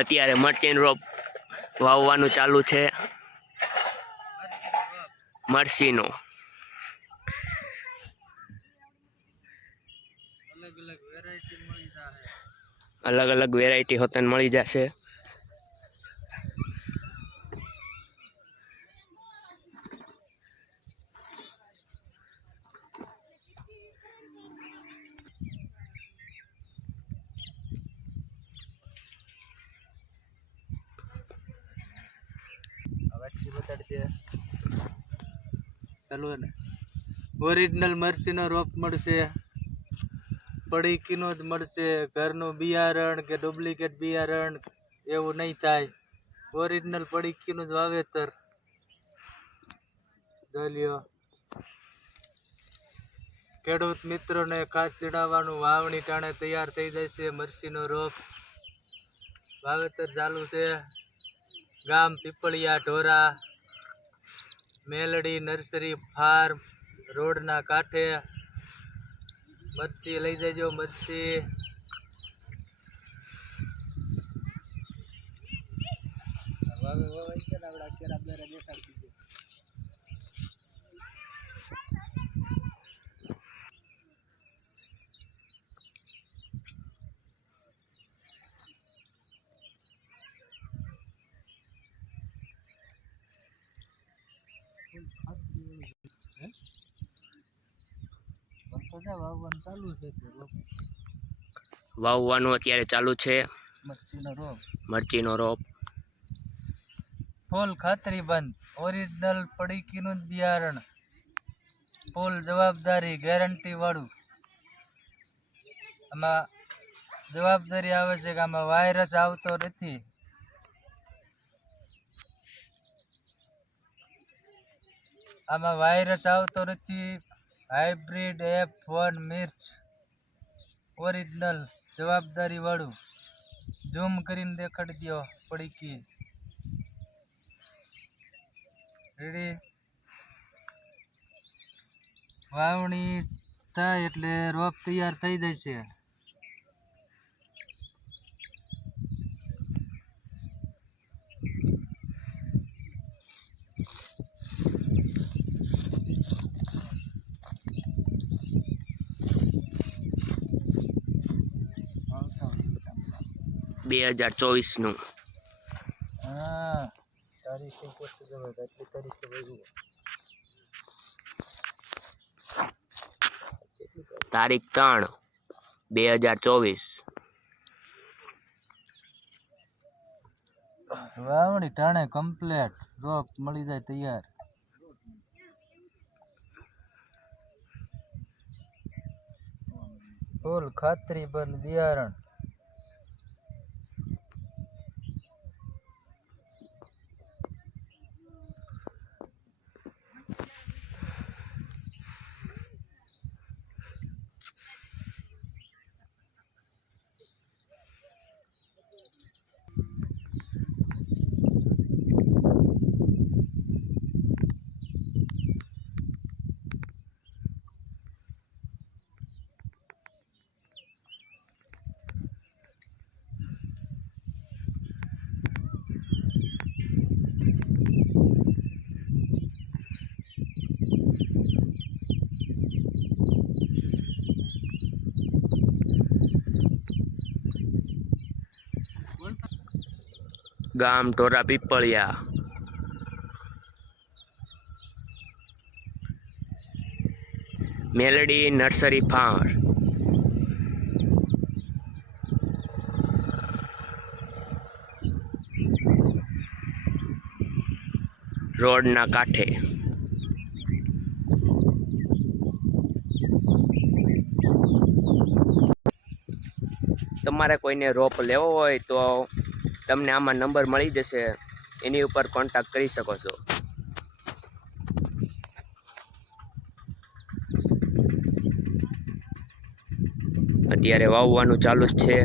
અત્યારે મરચીનો રોપ વાવવાનું ચાલુ છે. મરચીનો અલગ અલગ વેરાયટી હોતન મળી જશે. ઓરિજિનલ મરચીનો રોપ મળશે, પડીકીનો જ મળશે. ઘરનું બિયારણ કે ડુપ્લિકેટ બિયારણ એવું નહીં થાય. ઓરિજિનલ પડીકીનું જ વાવેતર જોઈ લ્યો. ખેડૂત મિત્રોને ખાસ જણાવવાનું, વાવણી ટાણે તૈયાર થઈ જશે મરચીનો રોપ. વાવેતર ચાલુ છે. ગામ પીપળિયા ઢોરા, મેલડી નર્સરી ફાર્મ, રોડના કાંઠે. મરચી લઈ જજો. મરચી વાવવાનું અત્યારે ચાલુ છે. મરચીનો રોપ ફૂલ ખાતરી બંધ, ઓરિજિનલ પડીકીનું જ બિયારણ, ફૂલ જવાબદારી ગેરંટી વાળું. આમાં જવાબદારી આવે છે કે આમાં વાયરસ આવતો નથી. આમાં વાયરસ આવતો નથી. હાઇબ્રિડ F1 મિર્ચ ઓરિજિનલ જવાબદારી વાળું. ઝૂમ કરીને દેખાડી દો પડીકી. રેડી. વાવણી થાય એટલે રોપ તૈયાર થઈ જશે. બે 2024 હા, તારીખે પોસ્ટ જવાય આટલી તારીખે વહી. તારીખ 3/2024. વાવણી ટાણે કમ્પ્લેટ રોપ મળી જાય તૈયાર. ફૂલ ખાતરી બંધ બિયારણ. ગામ ઢોરા પીપળિયા. મેલડી નર્સરી ફાર્મ, રોડના કાંઠે. તમારે કોઈને રોપ લેવો હોય તો તમને આમાં નંબર મળી જશે, એની ઉપર કોન્ટેક્ટ કરી શકો છો. અત્યારે વાવવાનું ચાલુ જ છે.